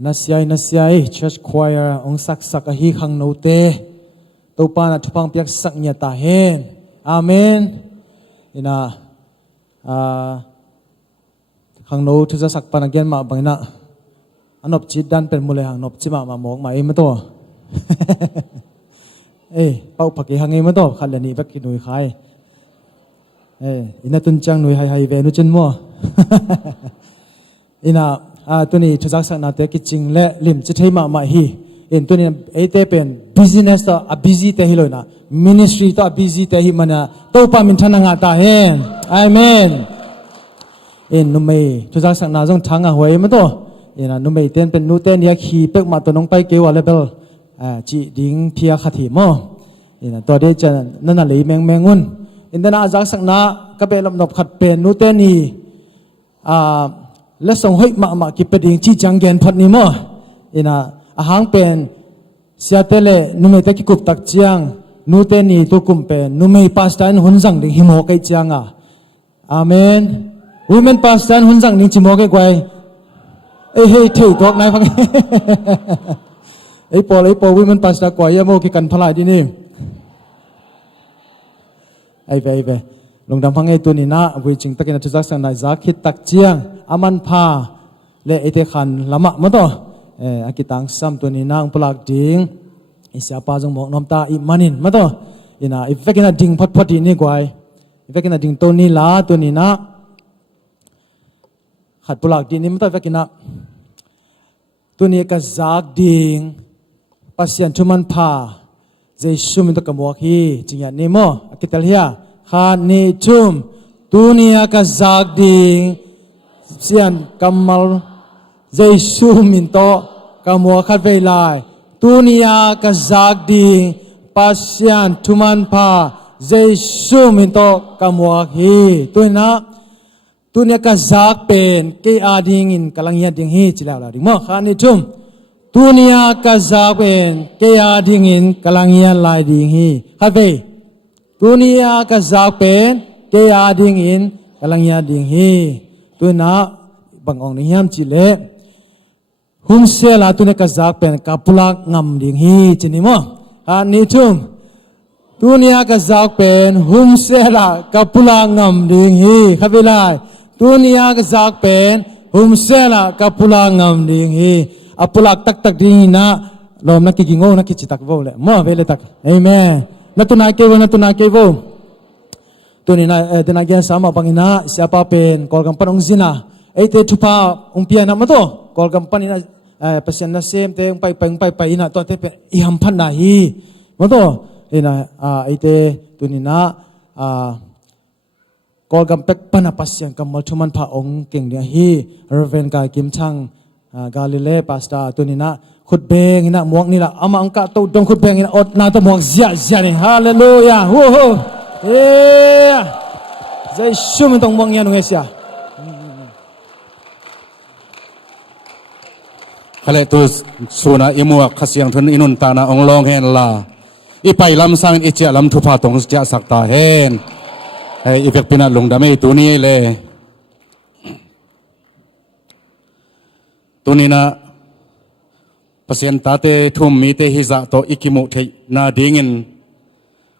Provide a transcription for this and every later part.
nasiay church choir ong sak ahi khang note to pa na thupang piak sak nya ta hen amen ina khang no thuza sak pan again ma bangna anop chi dan pen mule hang nop chi ma mok ma em to pau phaki hang em to khalani bak ki nui khai ina tun chang nui hai ve nu chen mo ina tuni thuza sak na te ki ching le lim chi thei ma hi in tuni ate pen business to a busy te hi loina ministry to a busy te hi mana to pa min thana nga ta hen amen in numei thuza sak na jong thanga hoi ma to ina numei ten pen nu ten ya khi pek ma to nong pai ke wa level chi ding phia khathi mo ina to de chan nana lei mengun in dana azak sak na ka be lam nop khat pen nu ten niและส่งให้มากิปดิ่งที่จังเกนพัดนี่มั้งอินะอาหารเป็นเสียเตเลนุ่มเตกิกุบตักจียงนูเตนี่ตุกุมเป็นนุ่มพาสตันหุ่นจังดิ่งหิมโอเกจียงอาเมนวิเมนพาสตันหุ่นจังดิ่งจิโมเกกวยเฮ้ยถือตัวไหนฟังปอวิเมนพาสตันกวยยังโมกิกันพลายดีนี่ไอ้เว้ลงดำพังไอ้ตัวนี้นะวิจิงตะกินทุจักสันได้จักคิดตักเจียงอามันพาเละไอเตขันละมะมั้งตัวอากิตังซ้ำตัวนี้นะอุปลักดิ่งอิสยาปาจงบอกน้ำตาอิมันินมั้งตัวอินะอีเวกินาดิ่งพัดนี่กว่าอีเวกินาดิ่งตัวนี้ละตัวนี้นะขัดปุลักดิ่งนี่มั้งตัวเวกินาตัวนี้ก็จักดิ่งปัสยันทุมันพาเจสุมินตะกมัวคีจริงอย่างนี้มั้งอากิตลเฮียขานิจุมตัวนี้ก็จักดิ่งเสียนกำมัลเจสุมินโตกำมัวขัดเวลาตัวนี้ก็จักดิ่งปัสยันทุมันพาเจสุมินโตกำมัวฮีตัวนี้ก็จักเป็นเกียดิ่งอินกำลังยัดดิ่งฮีจิแล้วล่ะดิ่งมั้งขานิจุมตัวนี้ก็จักเป็นเกียดิ่งอินกำลังยัดลายดิ่งฮีขัดเวตัวนี้ก็จักเป็นเกียดิ่งอินกำลังยัดดิ่งฮีตัวน่ะบางองค์นี่ยามจิเลหุ่มเสียละตัวนี้ก็จักเป็นกับปุลักงำดิ่งฮีจินี่มั้งอันนี้ทุ่มตัวนี้ก็จักเป็นหุ่มเสียละกับปุลักงำดิ่งฮีครับเวลาตัวนี้ก็จักเป็นหุ่มเสียละกับปุลักงำดิ่งฮีอปุลักตักดิ่งนะลมนักกิงโง่นักกิจิตักโวเลยมั้งเวลาตักเอเมนนัตุนาเกวตัวนี้นะตัวนักเรียนสามบางอินะเสียป้าเป็นกอลกัมปันองซินะไอเตทุพาองเปียนะมาตัวกอลกัมปันอินะเปอร์เซ็นต์นะเซมเตงไปอินะตัวเตเป็นอิฮัมพันนะฮีมาตัวอินะไอเตตัวนี้นะกอลกัมเป็กปันนะปัสยังกัมมัลทุมันพาองเก่งเดียฮีเรเวนกายกิมชังกาลิเลปาสตาตัวนี้นะขุดเบงอินะหมวกนี่ละอามาอังกะตัวดงขุดเบงอินะอดนาตัวหมวกเสียนี่ฮาเลลูยาโอ้โหใจชุ่มตรงมองยันเงเสียขณะตัวสุนัขมัวขสียงทุนอินุนตานาองลองเฮนลาอีไปลำสังอีเจลำทุพาตรงจะสักตาเฮนไออีเวกปินัดลงดำไม่ตัวนี้เลยตัวนี้นะเปอร์เซ็นต์ตาเตทุ่มมีเตหิจะโตอิกิมุเทนาดิ่งิน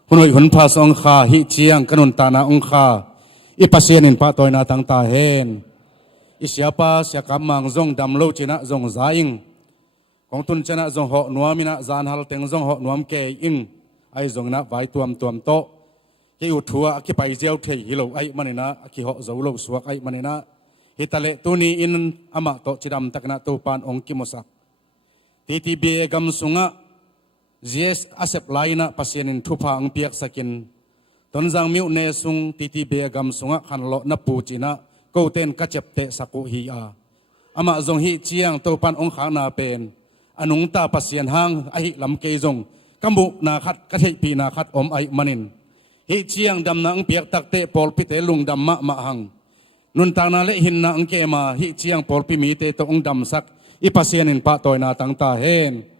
หุ่นพาสองขาหิเชียงกนุนตานาองขาอีปัสเซียนินปะตอยนาตั้งตาเฮนอีเสียป้าเสียกำมังจงดำโลจินะจงใจอิงของตุนชนะจงหอกนัวมินะจานฮัลเต็งจงหอกนัวมเกยอิงไอจงนะไว้ตัวมโตที่อุทัวที่ไปเจียวเทหิโลไอมันนะที่หอกเจ้าโลสวกไอมันนะฮิตาเลตุนีอินอามาโตจิดำตักนะตูปานองกิมุสักทีเบกำสุงะZS asep laina pasienin thupa ang piak sakin tonjang miu ne sung titi begam sunga khanlo na puchina koten kachepte saku hi a ama zong hi chiang to pan ong khang na pen anung ta pasien hang ai lam ke zong kamu na khat ka thei pi na khat om ai manin hi chiang dam na ang piak takte pol pi te lungdam ma hang nun ta na le hin na ang ke ma hi chiang pol pi mi te to ong dam sak i pasienin pa toy na tang ta hen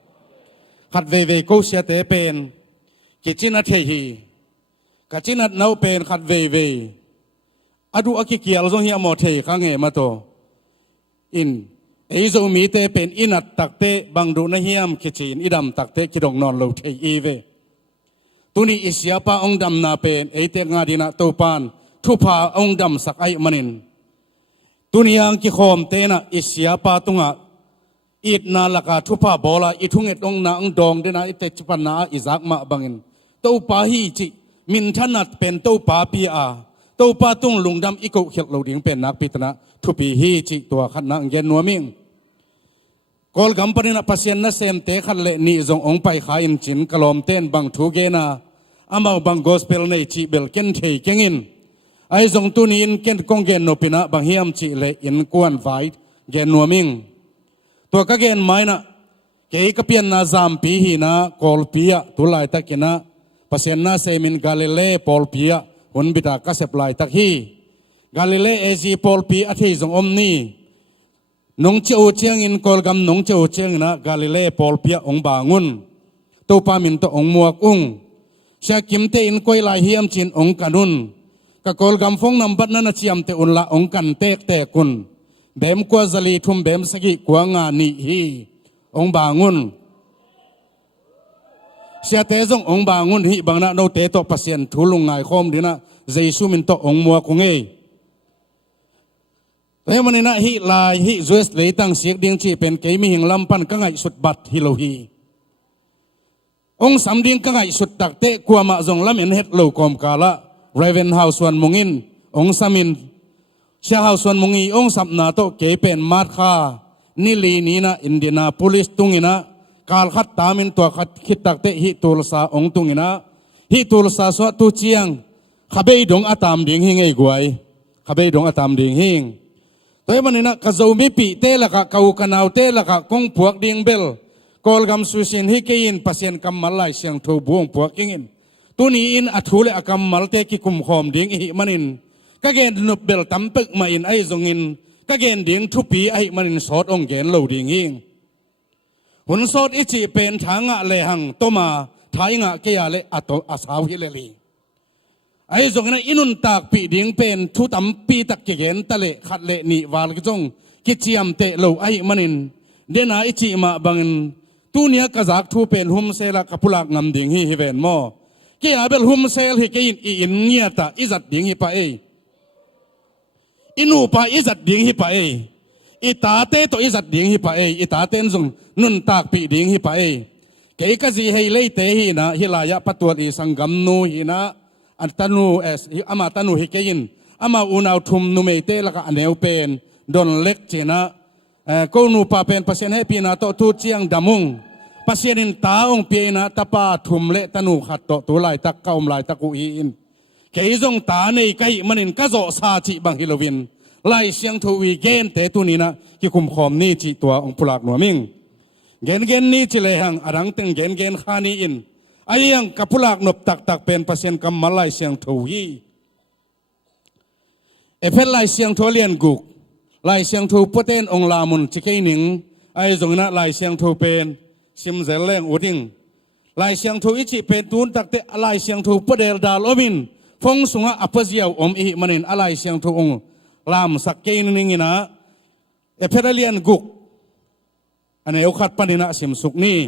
ขัดเวโกเสียเตเป็นกิจินัดเฮีกิจินัดนาเป็นขัดเวอดูอากิเกียลจงเฮียมอเทข้างเงมาโตอิน ไอ้โจมีเตเป็นอินัดตักเตบังดูนะเฮียมคิจินอิดำตักเตคิดงนอนโลเทอีเวตุนี้อิสยาปาองดำนาเป็นไอเตงาดีนาตูปานทุพาองดำสักไอมันินตุนี้ยังกิโคมเตนะอิสยาปาตุงะอิดนาลกาทุพาบอลาอิทุงเอตองนาองดองเดนาอิเตจปันนาอิซักมาบังินตูปาฮีจิมินทนัดเป็นตูปาปีอาตูปาตุงลุงดำอิกุเขตเราดิ่งเป็นนักพิจารณาทุปีฮีจิตัวขันนังเย็นนัวมิงกอลกำปนินะพัศยันนะเซมเตขันเลนีจงองไปขายอินจินกลอมเต้นบังทูเกนาอามาบังกอสเปลในจีเบลเกนเทเกงินไอจงตุนีอินเกนกงเกนโนปินะบังเฮียมจีเลอินกวนไฟเกนนัวมิงตัวก็เกนไม่นะเกยกเปียนนาซามปีฮีนะกอลปียตุลายตะกินะพัศยันนะเซมินกาลิเลปอลปียหุนบิดากาเซปลายตะฮีกาลิเลเอจีปอลปีอาทิจงอมนีนงเจ้าเชียงอินกอลกำนงเจ้าเชียงนะกาลิเลปอลเปียองบางุนตัวปามินตัวองมัวกุ้งเชกิมเตอินกวยลายเฮียมจินองกันุนกะกอลกำฟงนำบัดนันเชียมเตอุนละองกันเตกเตกุนเบมกัวซาลีทุมเบมสกิกัวงานีฮีองบางุนเสียเตจงองบางุนฮีบางนะโนเตโตพัศยันทุลุงไงคอมดีนะเจสุมินโตองมัวกุงเอแต่มันนะฮิลายฮิจุสเลยตั้งเสียงดิ่งชีเป็นเกมีหิงลำพันกังไงสุดบัดฮิโลฮีองสามดิ่งกังไงสุดตักเตะกัวมาจงลำเอ็นเฮดโลกอมกาละเรเวนเฮาส่วนมุงินองสามินเชียเฮาส่วนมุงีองสับนาโตเกเป็นมาดคานิลีนีนะอินเดียนาพุลิสตุงินะกาลขัดตามินตัวขัดคิดตักเตะฮิตูลซาองตุงินะฮิตูลซาสวะตุเจียงขบเอดงอัตามดิ่งหิงไอ้กวยขบเอดงอัตามดิ่งหิงตัวมันนะกะเจ้ามีปีเตละกะเกากันเอาเตละกะกงพวกดิ่งเบลกอลกำสุสินฮิเกยินพัศยันกำมัลไลเสียงทูบวงพวกกิงินตัวนี้อินอัทุเลอกำมัลเตกิคุมขอมดิ่งอิมันินกะเกนนุบเบลตั้มเป็กมาอินไอจงอินกะเกนดิ่งทุปีไอมันินสอดองเกนเหลาดิ่งหิงหุ่นสอดอิจิเป็นทางะเลหังโตมาทายงะเกียเลอัตอาสาวฮิเลลีไอ้จงนั้นอินุนตากปีดิ่งเป็นทุตัมปีตักเกนตะเลขัดเลนิวาลกจงกิจยามเตโลไอมันินเดน่าอิจิมาบังตูเนียกจากทูเป็นหุมเซลกับพุลักงำดิ่งฮิเวนโมเกียเบลหุมเซลฮิเกยินอินเนียตาอิจัดดิ่งฮิปะเออินูปะอิจัดดิ่งฮิปะเออิตาเตโตอิจัดดิ่งฮิปะเออิตาเตนจงนุนตากปีดิ่งฮิปะเอเกยกะจีให้เลเตฮินะฮิลายะปะตัวอีสังกัมนูฮินะอันตันูเอสอามาตันูฮิเกยินอามาอุนาวทุมนุเมเตละกะอันเอวเป็นดอนเล็กเจนะก็นูปาเป็นพัศยันให้ปีนาโตทูเจียงดามุงพัศยันตาองปีนาตาปาทุมเลตันูขัดโตตัวลายตักเก้าลายตะกุอินเกยจงตาในไกมันินกะโจซาจิบังฮิโลวินไล่เสียงทวีเกนเตตุนีนะกิคุมขอมนี่จิตัวองพุลักหนัวมิงเกนนี่จิเลหังอรังตึงเกนขานีอินไอ้ยังกับพุลักนบตักเป็นพัศยันกำมาไล่เสียงทวีเอเพลไล่เสียงทวเลียนกุกไล่เสียงทูปเต้นองลามุนจิเกนิงไอ้จงนะไล่เสียงทูเป็นซิมเซลเลงอุดิงไล่เสียงทูอิจิเป็นตูนตักเตไล่เสียงทูปเดลดาลอมินฟงสุงะอัปเซียวอมอิมันินไล่เสียงทูองลามสักเกนิงนะเอเพลเลียนกุกอันนี้อุคัดปนินะซิมสุกนี่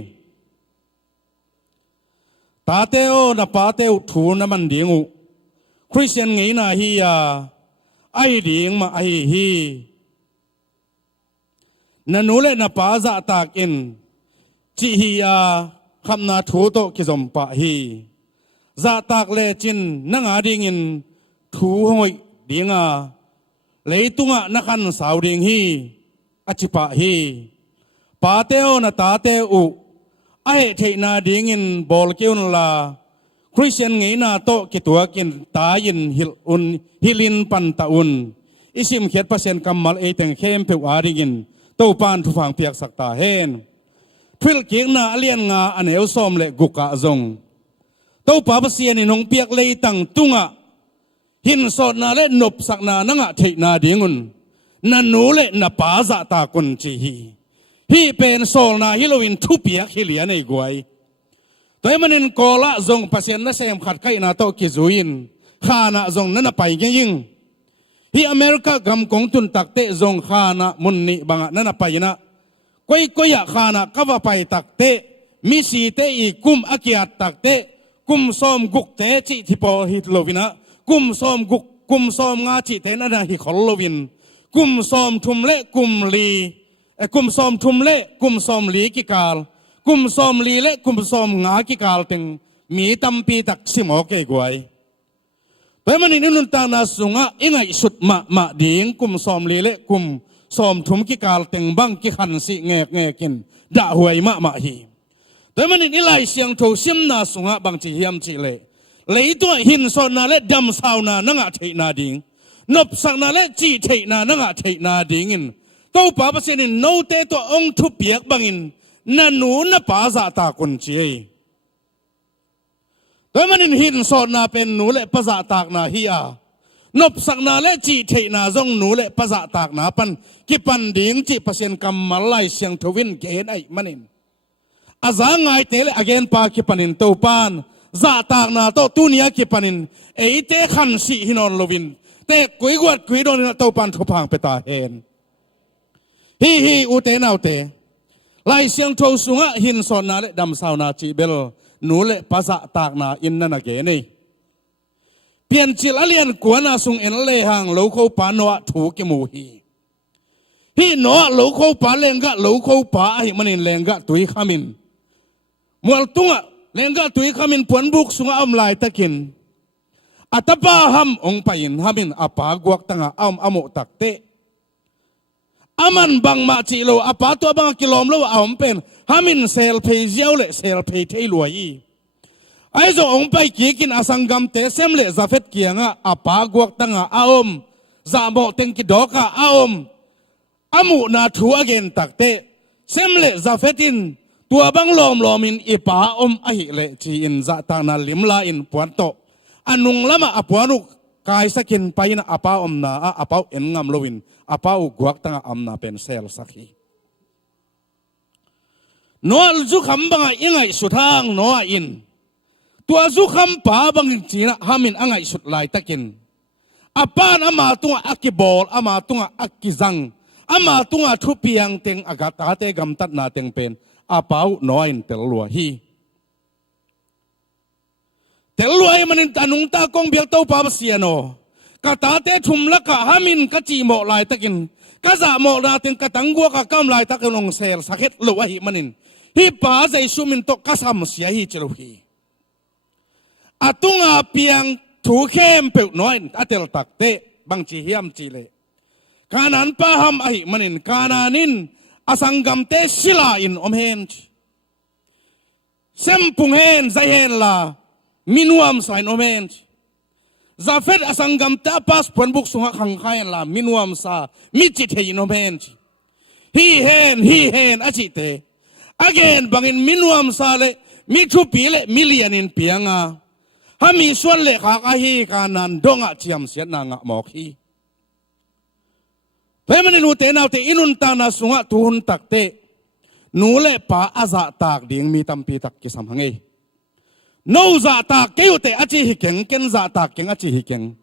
ตาเตโอนะปาเตโอทูนะมันดิ่งอุคริสเตียนงี้นะฮียาไอดิ่งมาไอฮีนันูเลนะปาจะตากอินจิฮียาคำนาทูโตกิจมปะฮีจะตากเลจินนังอาดิ่งอินทูหอยดิ่งอาเลยตุงะนักันสาวดิ่งฮีอจิปะฮีปาเตโอนะตาเตโอไอเทนาดิ่งอินบอลเกียวน์ลาคริสเตียนงี้นาโตกิตัวกินตายินฮิลินปันตาอุนอิสิมเขียดเปอร์เซ็นต์กำมัลเอตังเข้มเผวอาริกินโตปานทุฟังเปียกสักตาเฮนฟิลกิงนาเลียนงาอันเอวซอมเลกุกะจงโตปาเปเซียนนงเปียกเลยตังตุงะหินสดนาเลนบสักนานังะเทนาดิ่งุนนันนูเลนปาจะตากุนจีฮีเป็นโซลนาฮิโลวินทุเปียกฮิเลียในกวยตัวมันนินกอละจงพัศยันนะเซมขัดไก่นาโตกิจุอินข้านะจงนั่นไปยิง hi America gam kong tun takte zong khana munni banga nana paina koi koya khana kawa pai takte mi si te I kum akiat takte kum som guk te chi thipo hit lovina kum som guk kum som nga chi te na hi khol lovin kum som thum le kum li kum som thum le kum som li ki kal kum som li le kum som nga ki kal teng mi tampi tak simo ke guai Pemanin inun ta na sunga ingai sut ma ding kum som li le kum som thum ki kal teng bang ki khan si ngekin da huai ma hi Pemanin ilai siang tho sim na sunga bang chi hiam chi le to hin son na le dam sau na nga thei na ding nop sang na le chi thei na nga thei na ding in to pa pa sin no te to ong thu piak bangin na nu na pa za ta kun chi Pemanin hin son na pen nu le pa za tak na hi a nop sang na le chi thei na zong nu le pa za tak na pan ki pan ding chi pasien kam malai siang thowin gen ai manin aza ngai te le again pa ki panin to pan za tak na to tunia ki panin eite khan si hinon lovin te kui gwat kui don to pan thopang peta hen hi u te nau te lai siang tho sunga hin son na le dam sau na chi bel nu le pa za tak na in na na ge nei pian chil alian kuana sung en le hang lo kho pa no thu ki mu hi no lo kho pa lenga lo kho pa hi manin lenga tui khamin mual tunga lenga tui khamin pon buk sunga am lai takin atapa ham ong pain hamin apa guak tanga amo takte aman bang ma chi lo apa to bang kilom lo am pen hamin sel phe jiao le sel phe thei luai ai zo ong pai ki kin asangam te sem le zafet kianga apa guak tanga aom za mo teng ki doka aom amu na thu again takte sem le zafetin tua bang lom in ipa ahi le chi in za ta na limla in puan to anung lama apuanuk kai sakin paina apa na apa en ngam lowin apa guak tanga amna pen sel sakhi noal zu kham banga ingai suthang noa in tua zu kham pa bang china hamin angai sut lai takin apan ama tunga akibol ama tunga akizang ama tunga thupiang teng agata te gam tat na teng pen apau noin telua hi telua manin tanung ta kong biak tau pa siano kata te thum laka hamin ka chi mo lai takin ka za mo na teng ka tangwa ka kam lai takinong sel sakhet lo hi manin hi pa zai sumin to kasam sia hi chelo hi atunga piang thu khem pe noin atel takte bang chi hiam chi le kanan pa ham ahi manin kananin asangam te sila in omhen sempung hen zai hen la minuam sain omhen zafet asangam ta pas pon buk sunga khang khai la minuam sa mi chi thei in omhen hi hen achi te again bangin minuam sa le mi thu pi le million in pianga hami suan le kha ka hi kanan donga chiam sian na nga mok hi Pemanin u te nau te inun ta na sunga tuhun takte nu le pa aza tak ding mi tampi tak ki sam hangai no za tak ke u te achi hi keng ken za tak keng achi hi keng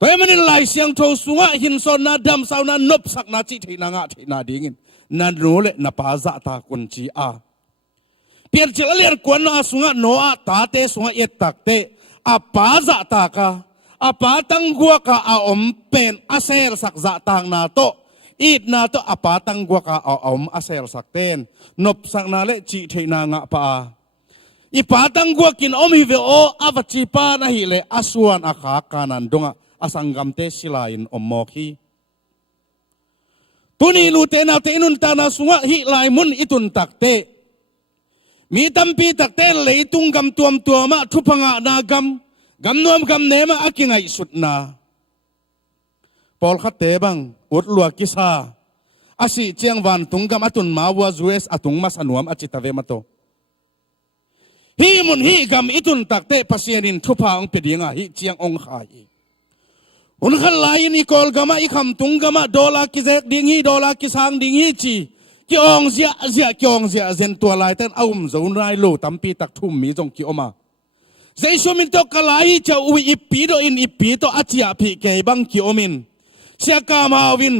Pemanin lai siang tho sunga hin son na dam sau na nop sak na chi thina nga thina dingin na nu le na pa za ta kun chi a pian chil alian kwan na sunga no a ta te sunga et takte a pa za ta ka apa tanggua ka aom pen aser sak za tang na to it na to apa tanggua ka aom aser sak ten nop sak na le chi theina nga pa ipa tanggua kin om hi ve o avachi pa na hi le asuan akha kanan donga asangam te silain omokhi tuni lu te na te inun ta na sunga hi lai mun itun takte mi tampi takte leitung gam tuam tuama thupanga na gam nuam gam nema akingai sutna pol khatte bang ut lua kisa asi chiang van tunggam atun mawa US atung masanuam achitave mato hi mun hi gam itun takte pasianin thupa ong pedinga hi chiang ong khai un khal lain i kol gama i kham tunggama dola ki zek dingi dola ki sang dingi chi ki ong zia ki ong zia zen tua lai ten aum zon rai lo tampi tak thum mi jong ki oma Zai sumin to kalai cha ui ipi do in ipi to achia phi ke bang ki omin เสียกามาวิน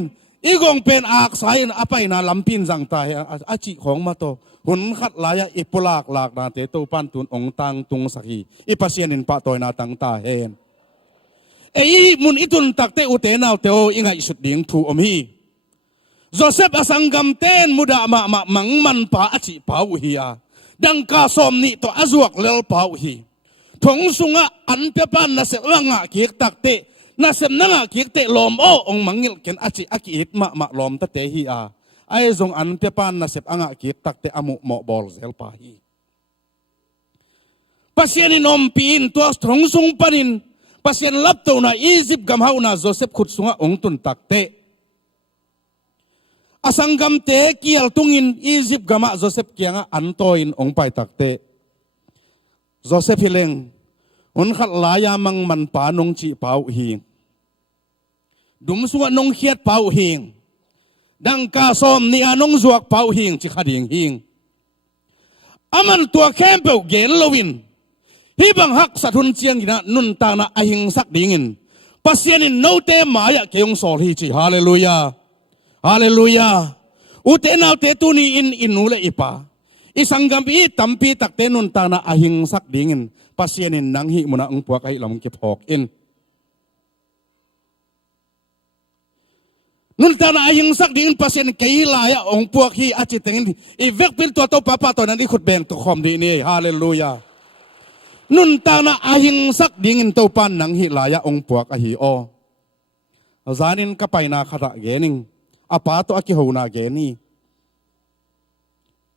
อีกงเป็นอากสายอภัยนาลำพินจังตายอาจิของมาโตหุ่นขัดลายอิปลากลากนาเตตูปันตุนองตังตุงสักีอิปัสยานินปะตอยนาตังตาเฮนมุนอิตุนตักเตอุเตนาวเตโออิงไงสุดดิ่งทูอมฮีโจเซฟอสังกัมเตนมุดามามังมันปาอจิปาวฮีอาดังกาสอมนิโตอจวกเลลปาวฮีทงสุงะอันเปปันนาเสวงะเกียกตักเตนาเสมนังะเกียกเตลอมโอองมังเงลเกนอจิอากิอิกมาลอมตะเตฮีอาไอซงอันเปปันนาเสพอ่างเกียกตักเตอมุหมอบอลเซลปาฮีปัสยานินอมปีนตัวทงสุงปนินปัสยานลับตัวนาอียิปต์กำเฮานาโจเซฟขุดสุงะองตุนตักเตอสังกัมเตเกียลตุงินอียิปต์กำมาโจเซฟเกียงอันโตอินองไปตักเตโจเซฟฮิเลงหุ่นขัดลายามังมันปานงจีเปาหิงดุมสุวรรณงเขียดเปาหิงดังกาซอมนี่อนงจวกเปาหิงจิขัดหิงอามันตัวแคมเปลเกลลวินฮิบังฮักสัตุนเจียงกินะนุนตานะอหิงสักดิ่งินปัสยานินโนเตมายะเกยงสอลีจีฮาเลลูยาฮาเลลูยาอุเตนาวเตตุนีอินูเลอิปาอิสังกัมปีตัมปีตักเตนุนตานะอหิงสักดิ่งินปัสยานินนังหิมุนะองปวกไอลำเก็บหอกอินนุนตานะอหิงสักดิ่งินปัสยานินเกยลายองปวกฮีอาจิตเงินอีเวกเป็นตัวโตป้าตัวนั้นอีขุดแบงตัวคอมดีนี่ฮาเลลูยานุนตานะอหิงสักดิ่งินตัวปันนังหิลายองปวกอหิโอจานินก็ไปนาขะเกนิงอาปาตัวอกิหูนาเกนี่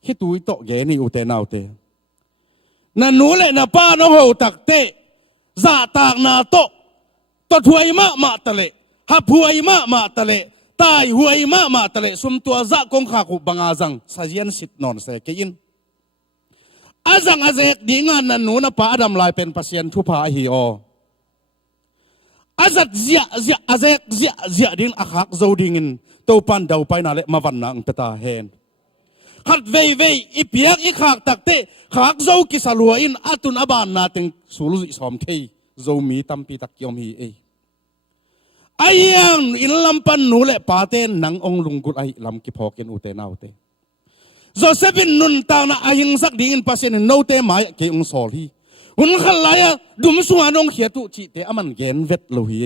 คิดตุยโตเกนี่อุเตนาวเตนันนูเลนะป้าน้องหูตักเตะซาตากนาโตตัวถวยมาตะเลฮับหวยมาตะเลตายหวยมาตะเลสมตัวซากงขากุบังอาจังสาเจียนสิทนอนเสกยินอาจังอาเซกดีงานนันนูนะป้าดำลายเป็นปัสยันทุพาฮีโออาจัดเสียอาเซกเสียดิ้งอาคักโจดิ้งินตัวปันเดาไปนาเลมาวันนังเปตาเฮนขัดเว่ยอีเปียกอีขากตักเตะขากโจกิสลัวอินอาตุนอบานนาติงสุลุสอมเคโจมีตัมปีตักยอมฮีไอยังอินลำปันนูเลปาเตนนังองลุงกุลไอลำกิพอกินอุเตนาวเตโจเซฟินนุนตานะอายิงสักดิ่งปัสยนโนเตมายเกองสอลีหุ่นขลายดุมสุวรรณงเขียตุจิเตอมันเกนเวทโลฮี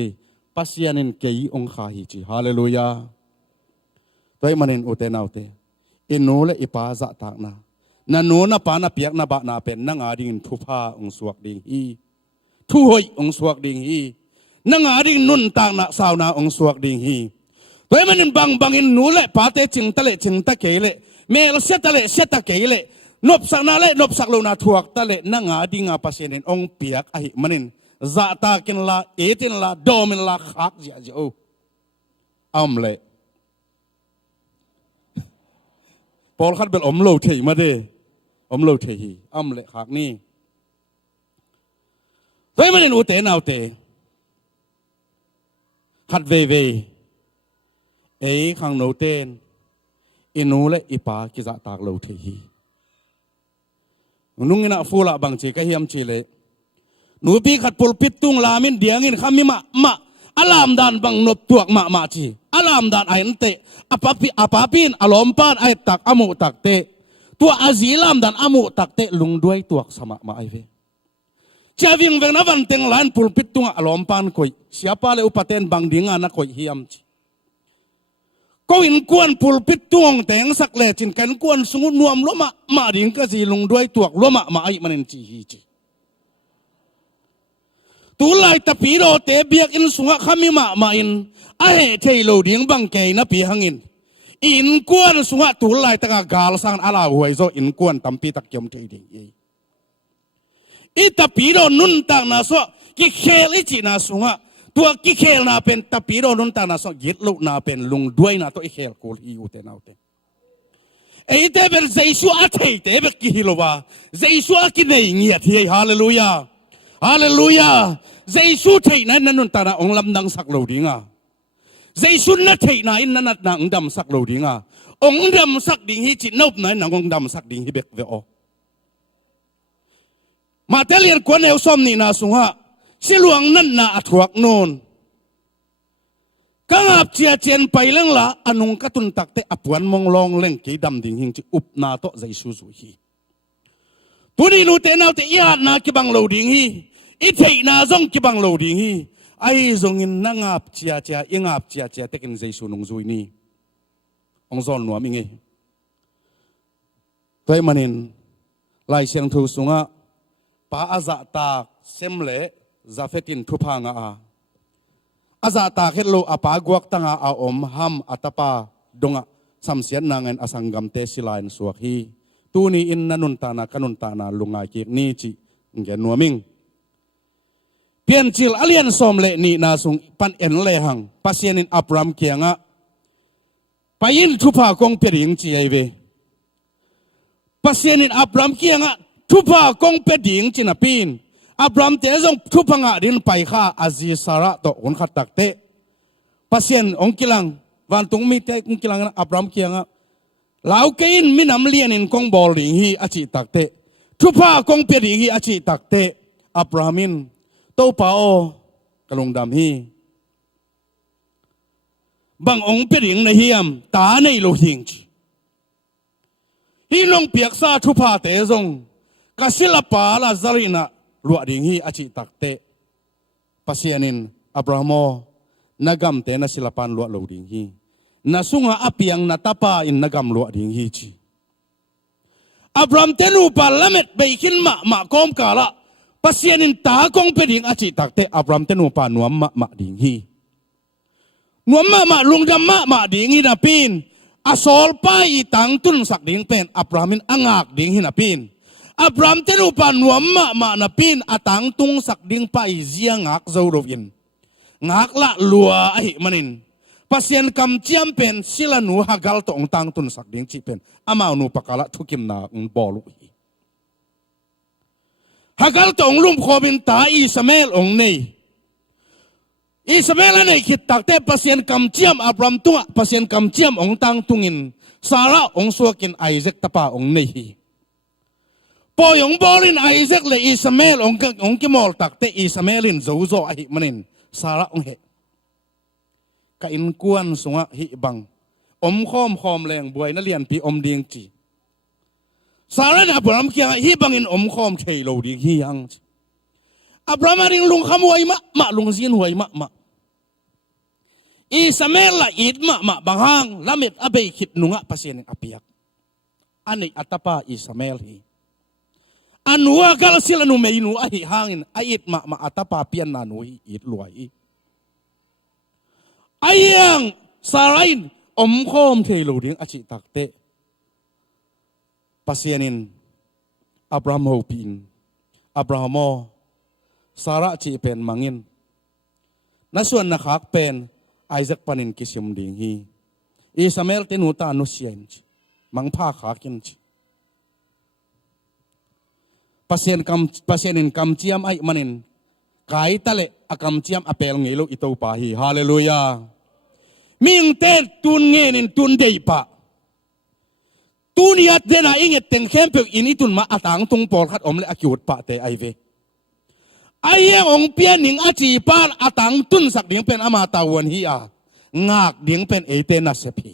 ปัสยานินเกยองขาฮีจิฮาเลลูยาตัวมันอินอุเตนาวเตอินูเลอิปาจะตากนานันนูนะปานะเปียกนะบะนาเป็นนังอาดิ่งทุพาองสวกดิ่งฮีทุหอยองสวกดิ่งฮีนังอาดิ่งนุนตากนาสาวนาองสวกดิ่งฮีตัวมันอินบังอินนูเลปาเตจิงตะเลจิงตะเกเลเมลเสตะเลเสตะเกเลนบสักนาเลนบสักโลนาทวกตะเลนังอาดิ่งอาปัสยนินองเปียกไอมันอินจะตากินละเอตินละโดมินละขักเจโออัมเลพอลขัดเป็นอมโลเทมาเดอมโลเทฮีอัมเลขากนี่เฮ้ยมันเป็นอุเตนเอาเตขัดเวขังโนเตนอินูเลอิปากิจะตากโลเทฮีนุ่งอินะฟูละบางจีก็เฮียมจีเลหนูปีขัดปุลปิดตุงลามินเดียงินขามิมาอลามดานบังนบตัวกมาจีอลามดานไอน์เตอาปาปินอลอมปานไอตักอมุตักเตตัวอาซีลามดานอมุตักเตลุงด้วยตัวสมามาไอเวเจ้าวิ่งเวงนัวันเต็งลานปุลปิดตุงอลอมปานคอยเสียปาเลอุปเทนบังดิ่งานักคอยเฮียมจีก็อินกวนปุลปิดตุงแต่งสักเลจินกันกวนสงุนวมล้มมาดิ่งก็จีลุงด้วยตัวล้มมาไอมันเองจีฮีจีตุลายตะปีโรเตเบียกอินสุงะขามิมาอินอาเหเทโลดิ่งบังเกยนะปีหังอินกวนสุงะตุลายตะกาลสังอาลาหวยโซอินกวนตัมปีตะเกียมเทดิ่งอีตะปีโรนุนตังนาโซกิเคลิจินาสุงะตัวกิเคลนาเป็นตะปีโรนุนตังนาโซยิดลุนาเป็นลุงด้วยนาตัวอิเคลโคลีอุเตนาอุเตไอเตเป็นเจสุอาเทเตเบกิฮิโลวาเจสุอากินเนียทีฮาเลลูยาฮาเลลูยาเจสุเทนั้นนุนตานาองลำดังสักโลดิงาเจสุนัทเทนายนันนังดำสักโลดิงาองดำสักดิ่งฮิจินบนั้นองดำสักดิ่งฮิเบกเวอมาเตลียนกวนเอลซอมนี่นาสุงฮะสิลวงนั่นนาอัทวกโนน กังอาบเจียเจียนไปเรื่องละอนุงกตุนตักเตอปวนมองลองเล่งกีดำดิ่งหิงจิอุบนาโตใจสูสุฮีตัวนี้รู้เตนเอาเตยาดนากิบังโลดิ่งฮีอีเทนาซงกิบังโลดิ่งฮีไอ้ซงอินนังอาบเจียเจียอิงอาบเจียเจียเตกินใจสูนงซุยนี่องซอนหนัวมิงเอตัวมันอินลายเสียงทูสุงะป้าอาซาตาเซมเล่ซาเฟตินทุพังอาซาตาเฮลโลอาปากวักตังอาอมฮัมอัตปาดงะสัมเสียนนางเงินอสังกัมเตสิลายนสวกฮีตูนี้อินนันุนตานากันุนตานาลุงไอเกกนี่จิเงนัวมิงเพียนจิลอเลียนสมเลนี่นาสุงปันเอ็นเลหังปัสยานินอับรามเกียงะไปยินทุพากงเปียงจีไอเวปัสยานินอับรามเกียงะทุพากงเปียงจินาปีนอับรามเตะจงทุพังะดินไปข้าอาซีสาระโตอุนขัดตักเตะปัสยานองกิลังวันตุงมีเตะองกิลังอับรามเกียงะลาวเกินมินำเลียนินกงบอลลิงฮีอาจิตักเตะทุพากงเปียงฮีอาจิตักเตะอับรามินโตเปาอกลงดำฮีบางองเปียงในเฮียมตาในโลหิงฮีลงเปียกซาทุพาเตะจงกสิลปาลาซารินะลวดดิ่งฮีอาจิตักเตะปัสยานินอับราโมนักำเตนัสิลปันลวดโลดิ่งฮีนาสุงอาอภิยังนาตาปาอินนักำลวดดิ่งฮีจีอับรามเตนูปาละเม็ดไปขินมะกอมกาละปัสยานินตากงเปดิ่งอาจิตักเตะอับรามเตนูปานวมมะดิ่งฮีนวมมะลุงดำมะดิ่งฮีนาปีนอสอลไปตังตุนสักดิ่งเป็นอับรามินอ่างากดิ่งฮีนาปีนอับรามเตนูปานวมมะนาปีนอตังตุงสักดิ่งไปเจียงากเจ้าโรวินงากละลัวไอมันินปัสยานกำเจียมเป็นศิลานูฮักลตองตังตุนสักดิ่งจีเป็นอามานูปะกาละทุกิมนาอุนบอลุฮีฮักลตองลุมโคบินตาอิสมาเอลองเนยอิสมาเอลเนยคิดตักเตปัสยานกำเจียมอับรามตัวปัสยานกำเจียมองตังตุงินสาระองสวกินไอเซกตะปาองเนยพอยองบอลินไอเซกเลยอิสมาเอลองกิมอลตักเตอิสมาเอลินโจโจไอมันินสาระองเหกอินกวนสงะฮิบังอมข้อมแรงบวยนัเรียนปีอมเดียงจีสารนับรามเกียงฮิบังอินอมข้อมเคยโลดีฮิยังอับรามริงลุงขมวยมะลุงเสียนหวยมะอิสมาเอลละอิดมะบางฮังละเม็ดอเบยคิดนุงะภาษาอัปยักอันนี้อัตตาปาอิสมาเอลฮีอันนัวกัลสิลานุเมยนูอหิฮังอินอิดมะอัตตาปาเปียนนานุอิดลวยไอ้ยังสารัยอมโคมเทโลดิ้งอาจิตักเตะปัสยานินอับราฮัมโฮปินอับราฮัมโมสาระจีเป็นมังินนัส่วนนักฮักเป็นไอแซคปานินกิซิมดิ้งฮีอิสมาเอลเตนูตานุเซียนมังพาขากินปัสยานินกำเจียมไอมันินกายตะเลอกำเจียมอเปลเงโลอิโตปาฮีฮาเลลูยามิงเตตุนเงินตุนเดย์ปะตุนยัดเดน่าอิงเอต็งเข้มเปอินิตุนมาอัตังตุงปอลขัดอมเลอคิวดปะเตไอเวไอยังองเปียนิงอาจีปานอัตังตุนสักเดียงเป็นอามาตาวันฮีอางากเดียงเป็นเอเตนัสเซพี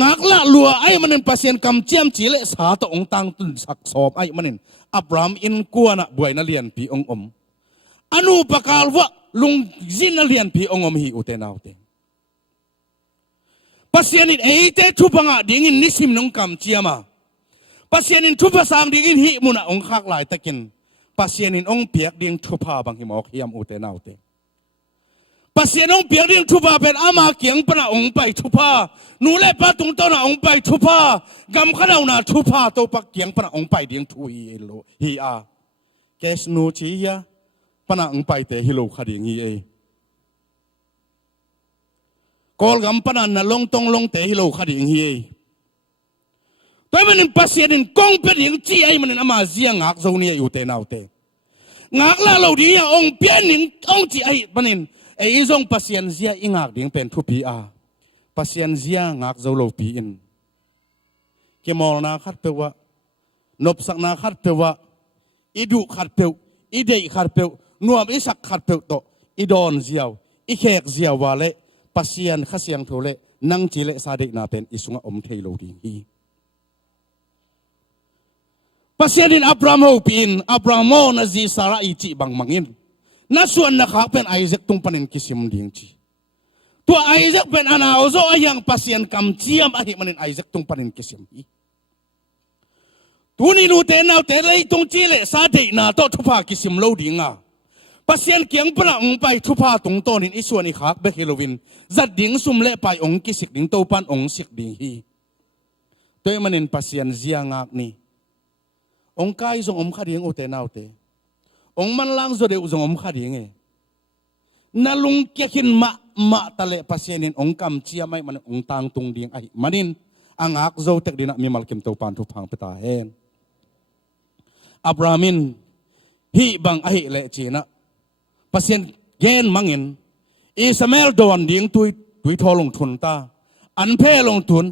งากละลัวไอ้มันเป็นปัสยานกำเจียมจีเลสาตองตังตุนสักสอบไอ้มันอับรามอินกัวนะบวยนัเลียนปีองอมอนุปกาลวะลุงจินนัเลียนปีองอมฮีอุเตนาวเตปัสยานินเอเตทุบังะดิ่งนิสิมนงกำเจียมาปัสยานินทุบสางดิ่งฮีมุนะองคักหลายตะกินปัสยานินองเปียกดิ่งทุพาบังฮิมอกฮิยามอุเตนาวเตปัสยานินองเปียกดิ่งทุพาเป็นอามาเกียงปนะองไปทุพานูเล่ปะตุงตนะองไปทุพากำขนาวนาทุพาโตปักเกียงปนะองไปดิ่งทุยโลฮีอาเกสนูชียาปนะองไปเตฮิโลขดิ่งฮีเอกอลกำปนันน่ะลงตรงลงเตะฮิโลขดิ่งฮีแต่มันปัสยานินกงเป็นอย่างจีไอมันอามาเสียงากโซนี่อยู่เตนาวเตงากละเราดีองเปียนิงองจีไอมันไอซงปัสยานเสียอิงากดิ่งเป็นทุพีอาปัสยานเสียงากโซโลปีอินเกมอลนาขัดเปวะนบสักนาขัดเปวะอิดุขัดเปวอิเดยขัดเปวนัวอิสักขัดเปวโตอิดอนเสียว อีแขกเจียวาเลปัสยันข้าเสียงโทเลนั่งจีเลซาเดนาเป็นอิสุงอมเทโลดีฮีปัสยันินอับราโมปีนอับราโมนาจีสาระอิจิบังมังอินนัส่วนนักขักเป็นไอเซกตุงปันินกิสิมดิงจีตัวไอเซกเป็นอนาโอโซอายังปัสยันคำเจียมอาหิมันินไอเซกตุงปันินกิสิมฮีตัวนี้รู้แต่นาแต่เลยตรงจีเลซาเดนาโตทุพากิสิมโลดิงอ่ะปัสยันเกียงปะองไปทุพาตรงโตนินอิส่วนอีขักเบคิโลวินจัดดิ่งซุ่มเละไปองกิสิกดิ่งโตปันองสิกดิ่งฮีตัวมันนินปัสยันเจียงากนี่องค์กายทรงขาดิ่งโอเตนเอาเตองมันลังโซเดอุทรงขาดิ่งนาลุงเกี่ยขินมาตะเลปัสยันินองกำเจียไม่มันองตังตุงดิ่งไอมันินอังอักโซเตกดินะมีมัลกิมโตปันทุพังเปตาเฮนอับรามินฮีบังไอเลจีนะปัสยันเกนมังอินอิสมาเอลโดนดิ่งตุยทอลงทุนตาอันเพลงทุน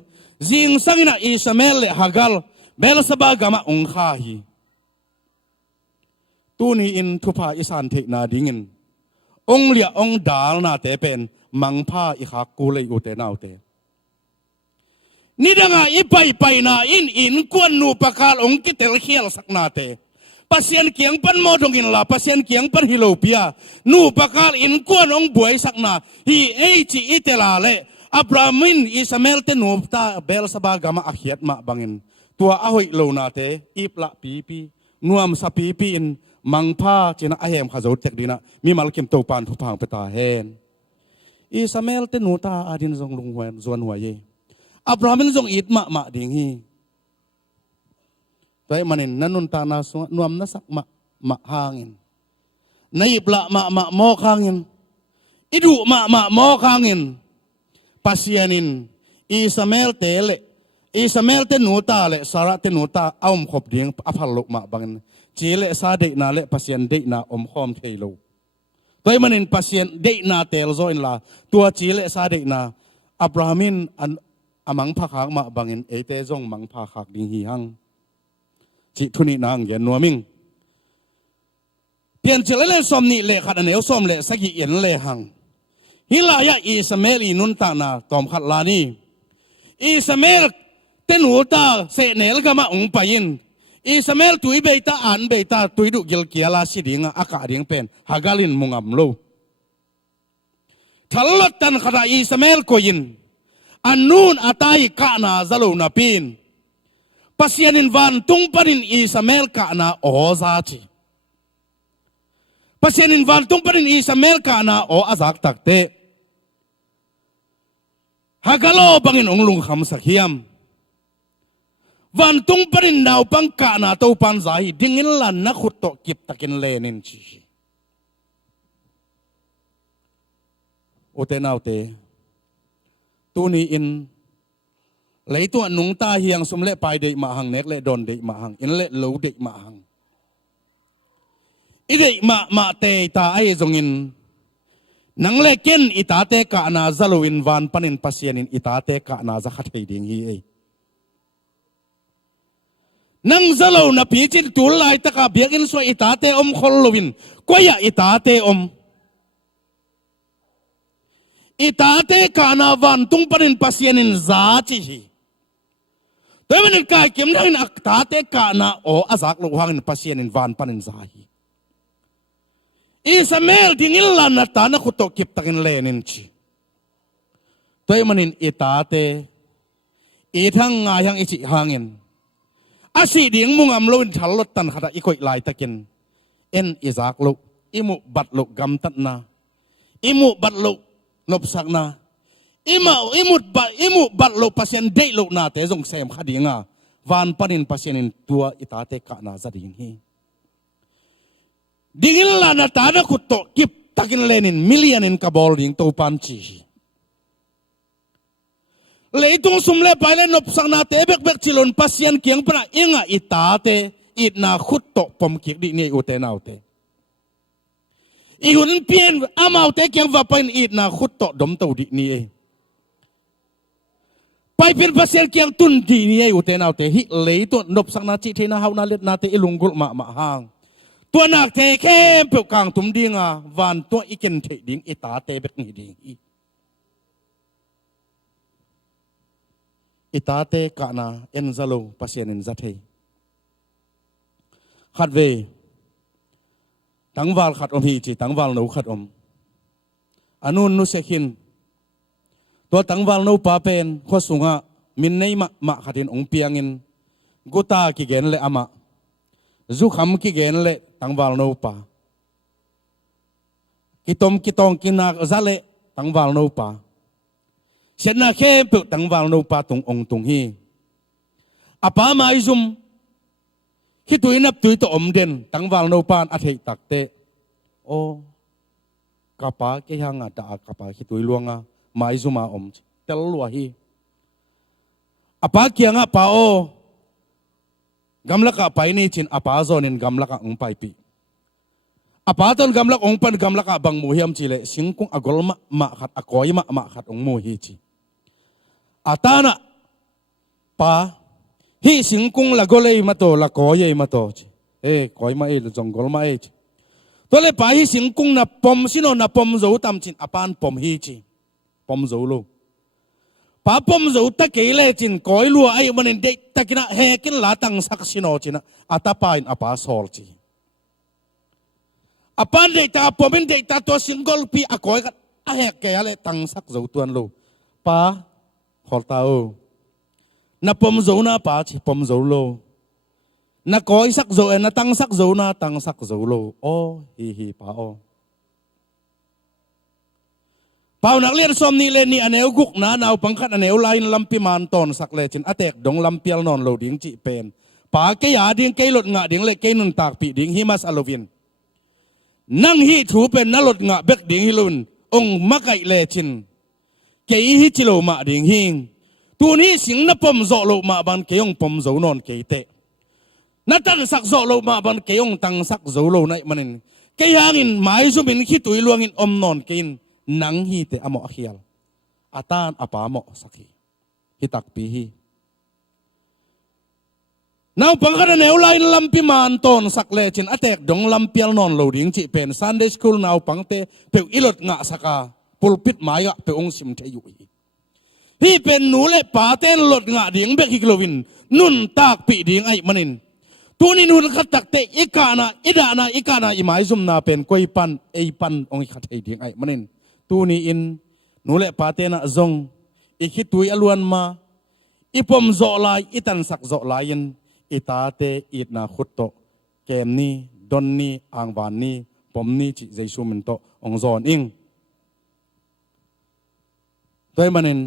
จิงสังนะอิสมาเอลเลฮักลเบลสบากามาองข้าฮีตูนี้อินทุพาอิสานเทนาดิ่งินองเลียองดาลนาเตเป็นมังพาอิขักกูเลยอุเตนาวเตนี่ดังอีไปนาอินกวนนูปะกาลองกิเตลเขียลสักนาเตปัสยันเกียงปันโมดงอินลาปัสยันเกียงปันฮิโลเปียนูปะกาลอินกวนองบวยสักนาฮีเอจีอิเตลาเลอับรามินอิสมาเอลเตนูตาเบลสบากามาอักยัดมาบังอินตัวอาหอยโลนาเตอีปละปีนวมสปีอินมังพาเจนะอาเฮมขจรเทกดีนะมีมัลกิมโตปานทุพังเปตาเฮนอิสมาเอลเตนูตาอาดินทรงลุงหวนจวนหัวเยอับรามินทรงอิดมาดิ่งฮีตัวมันนินนันนุนตานาสนวมนัสักมาหางินนายปละมาโมคางินอิดูมาโมคางินปัสยานินอิสมาเอลเตเลอิสมาเอลเตนูตาเลสาระเตนูตาเอาขบดิ่งอภัลลุมาบังจีเลซาเดนาเลปัสยันเดนาขอมเทโลตัวมันนินปัสยันเดนาเตลโซอินลาตัวจีเลซาเดนาอับรามินอันมังพาขากมาบังอินเอเตจงมังพาขากดิ่งฮีฮังจิทุนินางเย็นนัวมิงเปลี่ยนจิเลสอมนี่เลขัดอันเอวสอมเลสกิเย็นเลหังฮิลายะอิสมาเอลนุนตานาตอมขัดลานีอิสมาเอลเตนูตาเสเนลกามาองไปยินอิสมาเอลตุยเบตาอันเบตาตุยดุกิลเกียลาสิดิงอากาดิงเป็นฮากาลินมุงอัมโลทัลลตันขดาอิสมาเอลโกยินอันนูนอัตายกานาซาโลนาปินปัสยันินวันตุงปันินอิสมาเอลกานาโอซาจิปัสยันินวันตุงปันินอิสมาเอลกานาโออาซักตักเตฮากาโลบังอินองลุงคำสักเฮียมวันตุงปันินดาวปังกานาโตปันใจดิ่งอินลันนักขุดโตกิบตะกินเลนินชีโอเตนาวเตตัวนี้อินเลยตัวนุงตาเฮียงสมเละไปเดมาหังเน็กเละโดนเดมาหังอินเละลูเดมาหังอิเดมาเตตาไอจงอินนังเละเกนอิตาเตกะนาซาลูอินวันปันินปัสยันินอิตาเตกะนาจะขัดให้ดิ่งฮีนังซาลูนับพิจิตตุลไลตะกะเบียกินสวยอิตาเตอมขลวินก็อย่าอิตาเตอมอิตาเตกานาวันตุงปนินปัสยันินซาจิฮีแต่วันนี้กายเก็บได้นักตาเตกานาโออาซักลูกหังปัสยันินวันปนินซาฮีอิสมาเอลดิ่งอิลลันนัตานักขุตกิบตักินเลนินชีแต่วันนี้อิตาเตอีทั้งงายังอิจิหังอินอาศัยดิ่งมุงอัมโลวินทัลลตันขดาอีกอยลายตะกินเอ็นอิซักลูกอิมุบัดลูกกำตัดนาอิมุบัดลูกนบสักนาอิมุบัดลูกปัสยันเดลูกนาเตจงเสมขดิ่งอ่ะวันปนินปัสยันินตัวอิตาเตกะนาจะดิ่งฮีดิ่งลานาตานักขุดโตกิบตักินเลนินมิลเลียนินกับบอลดิ่งโตปันชีเลยตรงสมเลไปเลยนบสักนาเตเบกจิลนปัสยันเกียงปนะอิงอ่ะอิตาเตอิดนาขุดโตปมกิกดิเนอุเตนาวเตอีหุ่นเปลี่ยนอามาเตเกียงว่าเป็นอีดนาขุดโตดมตัวดินี่เองไปเป็นภาษาเกียงตุนดีนี่เองอุเตนเอาเตหิเลยตัวนบสักนาจิเทนาเฮานาเลนาเตอิลุงกุลมาหาง ตัวนักเทเข้มเปล่ากลางตุ้มดิ้งวันตัวอีกเทดิ้งอีตาเตเบกนี่ดิ้งอีตาเตกะนาเอ็นซาโลปัสยานินจัดให้ขัดเวตั้งวาลขัดอมฮีจีตั้งวาลนูขัดอมอนุนุเสกินตัวตั้งวาลนูป้าเป็นข้อสุงะมินในมะขัดินองเปียงินกุตากิเกนเลอามาจุขำกิเกนเลตั้งวาลนูป้ากิตองกินักซาเลตั้งวาลนูป้าเช่นนักเข้มเปิดตั้งวาลนูป้าตรงองตรงฮีอาป้ามาอิซุมคิดตัวนับตัวตัวอมเด่นตั้งวาลนูป้าอาทิตย์ตักเตโอกับป้าแกยังดากับป้าคิดตัวลวงมาอิซุมาอมเตลลัวฮีอาป้าเกียงป้าโอกำลักไปนี่จินอาป้าโซนินกำลักองไปปีอาป้าตอนกำลักองปันกำลักบังมูฮิมจิเลสิงคงอากลมาขัดอากอยมาขัดองมูฮิจิอาตานะป้าฮีสิงคงละกเลยมาโตละกอยมาโตจิกอยมาจงกลมาจิตัวเลยป้าฮีสิงคงนับปมสิโนนับปมโจตามจินอาปานปมฮีจิปมโจโลป้าปมโจตะเกลจินกอยลัวไอ้มันเด็กตะกินะเฮกินลาตังสักสิโนจินะอาตาปายอาป้าสอลจิอาปานเด็กตาปมเป็นเด็กตาตัวสิงกลปีอากอยกันอาเฮกแกอะไรตังสักโจตัวนโลป้าขอตาโอนับปมโจนาป้าจิปมโจโลนักกอยสักโจนักตังสักโจนาตังสักโจโลโอ้ฮีป้าโอเป่านักเรียนสมนี่เลนี่อันเอวกุกนาเอาปังคัดอันเอวไลน์ลำพิมานตอนสักเลจินอเตกดงลำเปียลนอนโลดิ้งจีเป็นป่าเกียดิ้งเกยหลดงะดิ้งเลเกยนุนตากปีดิ้งฮิมัสอโลวินนั่งฮีถูเป็นนหลดงะเบกดิ้งฮิลุนองมะไกเลจินเกยฮิจิโลมาดิ้งฮิงตัวนี้สิงนับปมโจโลมาบันเกยงปมโจนอนเกยเตนัดตันสักโจโลมาบันเกยงตังสักโจโลในมันเกยหางินหมายสุบินขี้ตุยลวงินอมนอนเกยนังฮีเตอโมอขียลอาตานอาปาโมสักฮีฮิตักปีฮีนาวปังกันเนวไลน์ลำพิมานตอนสักเลจินอเตกดงลำเปียลนอนโลดิ้งจีเป็นซันเดย์สคูลนาวปังเตเปียวอิลดงะสักาปุลปิดหมายะเปียวองซิมเทยุฮีพี่เป็นหนูเล่ป่าเต้นหลดงะดิ้งเบกฮิกโลวินนุ่นตากปีดิ้งไอมันินตัวนี้นุ่นขัดตักเตอิกานาอิดานาอิกานาอิหมายซุมนาเป็นกวยปันไอปันองขัดไอดิ้งไอมันินตัวนี้อินหนูเล่ป่าเต้นจงอีคิดตุยอลวนมาอีปมโจลายอีตันสักโจลายินอีตาเตอีนาขุดโตเกมนี้ดอนนี้อ่างวานนี้ปมนี้จิใจชูมันโตองโจนอิงตัวมันอิน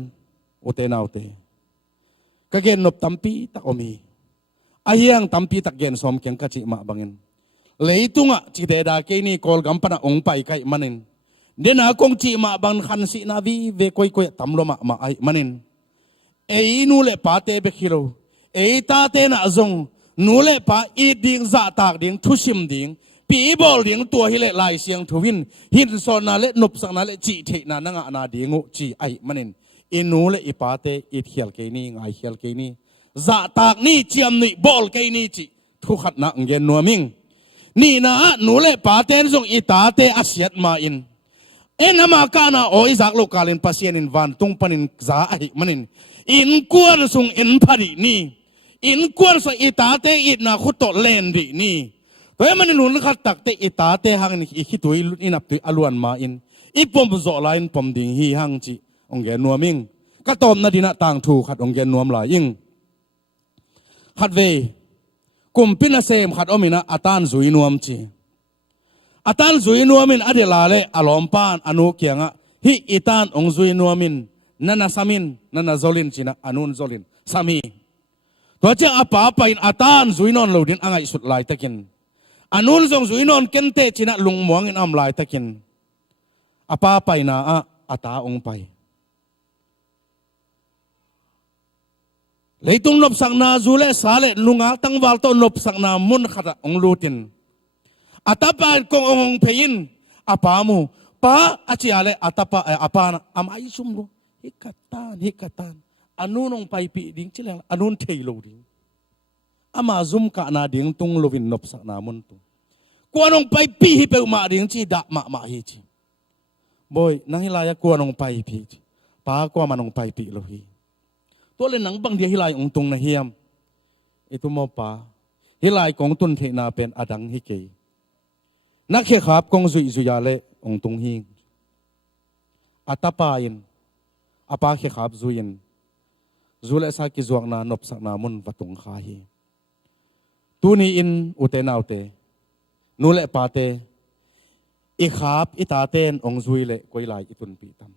อุเตนาอุเตก็เกณฑ์นบตัมปีตักอมีอายังตัมปีตักเกณฑ์สมเกียงกัจจิมาบังอินเลยตุงะจิเตดาเกนี่กอลกัมปนาองไปไกมันอินเดน่ากงจีมาบังขันสินาวีเวกอยตัมโลมาไอมันินเอนูเลปาเตเบคิโลเอตาเตน่าจงนูเลปาอีดิ้งจ่าตากดิ้งทุชิมดิ้งปีบอลดิ้งตัวฮิเลลายเสียงทวินหินโซนาเลนบสักนาเลจีเทนานังอานาดิ้งจีไอมันินอินูเลอีปาเตอีเทียลเกนี่ไงเทียลเกนี่จ่าตากนี่เจียมนี่บอลเกนี่จีทุขัดนักเงินนัวมิงนี่นะนูเลปาเตนจงอีตาเตอาเซียดมาอินnama kana o izak lo kalin pasien in van tung panin za ai manin in kuan sung in phari ni in kuan sa itate it na khuto len ri ni toy manin hun khat tak te itate hang ni khitui in ap tu aluan ma in ipom zo lain pom ding hi hang chi ongge nuaming ka tom na dina tang thu khat ongge nuam la ing khat ve kum pina sem khat omina atan zui nuam chi atan zui nuamin adelale alompan anu kianga hi itan ong zui nuamin nana samin nana zolin china anun zolin sami to cha apa pain atan zui non lodin angai sut lai takin anun zong zui non kente china lungmuang in am lai takin apa paina ata ong pai leitung nop sang na zule sale lunga tangwal to nop sang na mun khata ong lutin atapa kong ong peyin apamu pa achiale atapa apana amai sumlo hikatan anunong paipi ding chilang anun thailo ding ama zum ka na ding tung lovin nop sak na mun tu กวนองไปปีฮิเปมาดิ่งจีดะมาฮิจีบอยนังฮิลายกวนองไปปีป้ากว่ามันองไปปีโลฮีตัวเล่นหนังบางเดียฮิลายองตรงนะเฮียมitu mau pa hilai kong tun the na pen adang hi ke na khe khap kong zui zuya le ong tung hi atapa in apa khe khap zuin zule sa ki zuak na nop sak na mun watung kha hi tu ni in ute naute nu le pa te I khap I ta ten ong zui le koi lai itun pi tam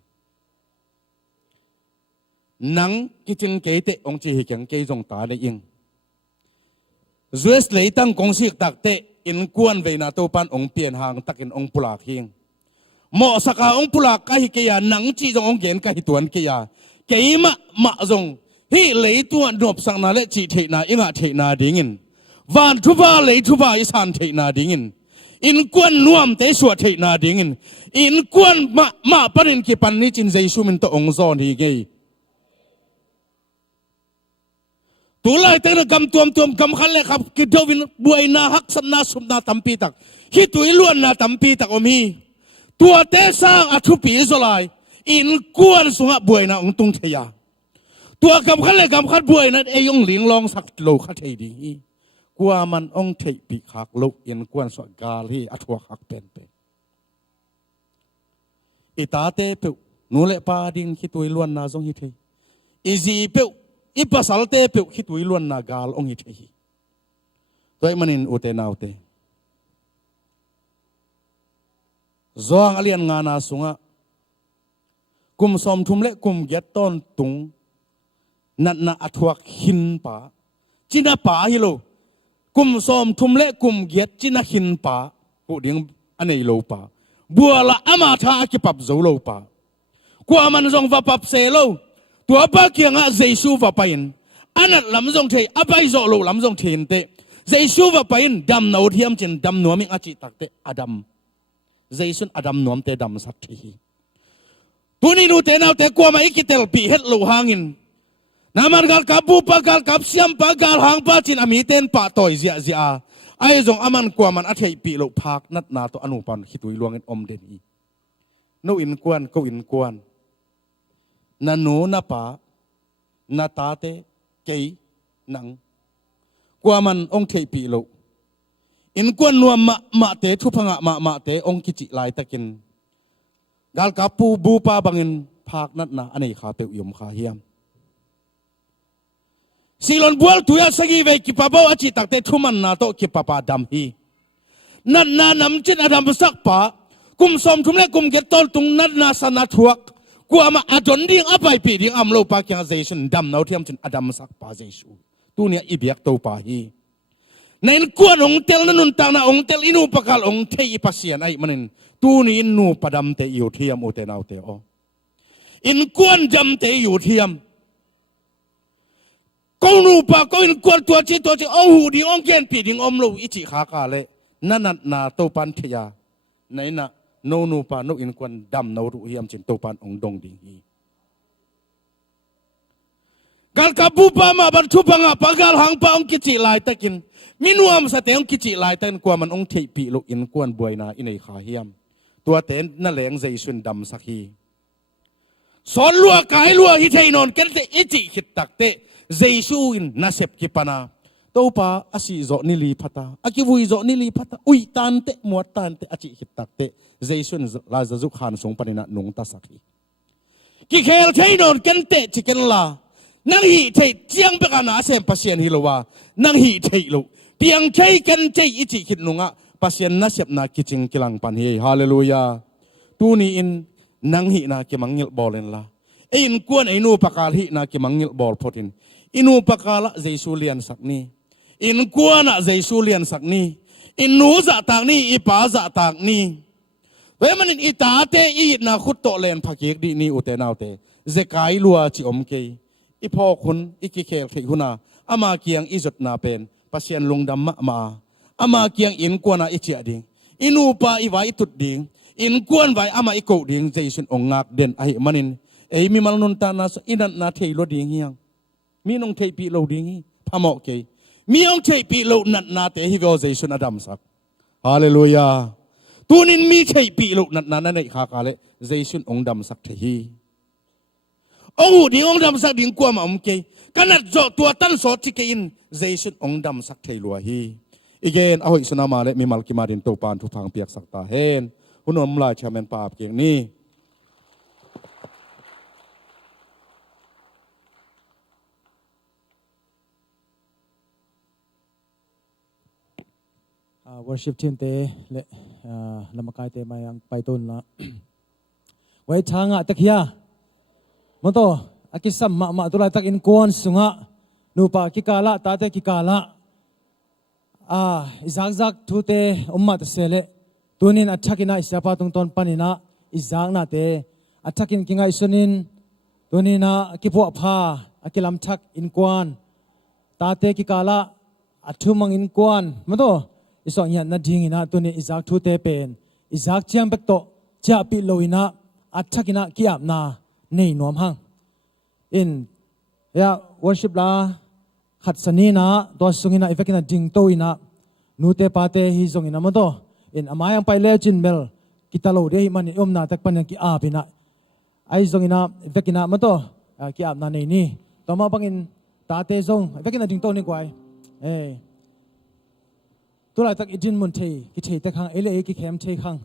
nang ki ching ke te ong chi hi kyang ke jong ta le ing Zues lấy tăng công sức đặc tệ in quan về na tô pan ông pian hàng tắc in ông pulak hieng mọ saka ông pulak cái kia nắng chỉ trong ông gen cái tuan kia cái mà dòng hi lấy tuan nộp sang na lệ chỉ thể na inga thể na dingin van thuba lấy thuba isan thể na dingin in quan nuam te suat thể na dingin in quan ma panin ki pan ni chin Jesu min to ông zon hi gay tulai tena gam tuam gam khalle khap kidowin buai na hak san na sum na tampi tak hi tuiluan na tampi tak omi tua te sang athu pi zolai in kuan sunga buai na ong tung theya tua gam khalle gam khat buai na e yong ling long sak lo kha thei di kwa man ong thei pi khak lo in kuan so gal hi athwa khak pen pe itate pe nule pa din hi tuiluan na zong hi thei izi pe ipasal te pe hi tuiluan na gal ong hi thei toy manin ute naute zoang alian nga na sunga kum som thum le kum get ton tung nat na athuak hin pa china pa hi lo kum som thum le kum get china hin pa ku ding anei lo pa buala ama tha ki pap zo lo pa kwa man zong va pap se lo tua pa kia nga Jesu va pain anat lam zong thei abai zo lo lam zong thin te Jesu va pain dam no thiam chin dam nuam ing achi tak te adam Jesun adam nuam te dam sat thi tuni nu te nau te kwa ma ikitel pi het lo hangin naman gal kapu pa gal kap siam pa gal hang pa chin ami ten pa toy zia ai zong aman kwa man athei pi lo phak nat na to anu pan hitui luangin om den hi no in kwan ko in kwan na no na pa na ta te kei nang kwa man ong thei pi lo in kwan nuam ma te thu phanga ma te ong kichi lai takin gal kapu bu pa bangin phak nat na anei kha pe yum kha hiam silon bual tuya sagi ve ki pabo achi takte thuman na to ki papa dam hi nat na nam chin adam sak pa kum som thum le kum get tol tung nat na sana thuak ku ama adon ding apai pi ding am lo pa kyang Jason dam no thiam chin adam sak pa Jesu tu nia ibiak to pa hi nain kuan ong tel na nun ta na ong tel inu pakal ong thei pasian ai manin tu ni nu padam te yu thiam o te nau te o in kuan jam te yu thiam câu nu pa câu in quan tua chi ông hù đi ông kiên pi ding om lo ichi kha ka le nanat na to pan thia nai na no nu pa no in quan dam no ru hiam chin to pan ong dong ding hi gal ka bu pa ma ban thu pa nga pa gal hang pa ong kichi lai takin minuam sa te ong kichi lai tan kwa man ong thei pi lo in quan buai na inei kha hiam tua ten na leng Jaisun dam sakhi son lua kai lua hi thei non ken te ichi hit tak te Jesu in nasep ki pana to pa asi zo ni li phata aki vui zo ni li phata ui tan te muat tan te achi hit tak te Jesun la zazu khan song panina nong ta sakhi ki khel thei non ken te chicken la nang hi thei chiang be kana sem pasien hi lowa nang hi thei lo piang thei ken chei ichi hit nunga pasien nasep na kiching kilang pan hi hallelujah tu ni in nang hi na ki mangil bolen la in kuan inu pakal hi na ki mangil bol photin inu pakala Jesu lian sakni in kuana Jesu lian sakni in nu za tak ni ipa za tak ni we manin itate I na khut to len phakik di ni ute naute zekai lua chi om ke I pho khun iki khel thei huna ama kiang izot na pen pasien lungdam ma ama kiang in kuana ichia ding inu pa I vai tut ding in kuan vai ama I ko ding Jason ongak den ai manin ei mi mal nun ta na inan na thei lo ding hiang mi nong thei pi lo ding hi phamo ke mi ong thei pi lo nat na te hi go Jason adam sak Hallelujah. Tunin mi thei pi lu nat na nei kha ka le jaisun ong dam sak thei hi. Ong di ong dam sak ding kwa ma om ke. Kanat zo tua tan so ti ke in jaisun ong dam sak thei lua hi. Again ahoi suna ma le mi mal ki ma din to pan thu phang piak sak ta hen. Hunom la chamen pa ap keng ni. Worship team te le lamakai te mayang paiton la wai thanga takia moto akisam ma tulai tak in kon sunga nupa kikala tate kikala izak zak thute umma ta sele tunin athakina isapa tung ton panina izak na te athakin kinga isunin tunina kipo pha akilam thak in kwan tate kikala athumang in kwan moto isong yan na ding ina tuni izak thu te pen izak chiang bek to cha pi loina athakina kiap na nei nom hang in ya worship la khat sani na to sungina ifekina ding to ina nu te pa te hi zong ina mo to in amayang pai le chin mel kitalo de hi mani om na tak pan ki a pina ai zong ina ifekina mo to kiap na nei ni to ma bangin ta te zong ifekina ding to ni kwaiตัวเราตักอิจินมุนเทกิเทตะขังเอเลกิเข็มเทขัง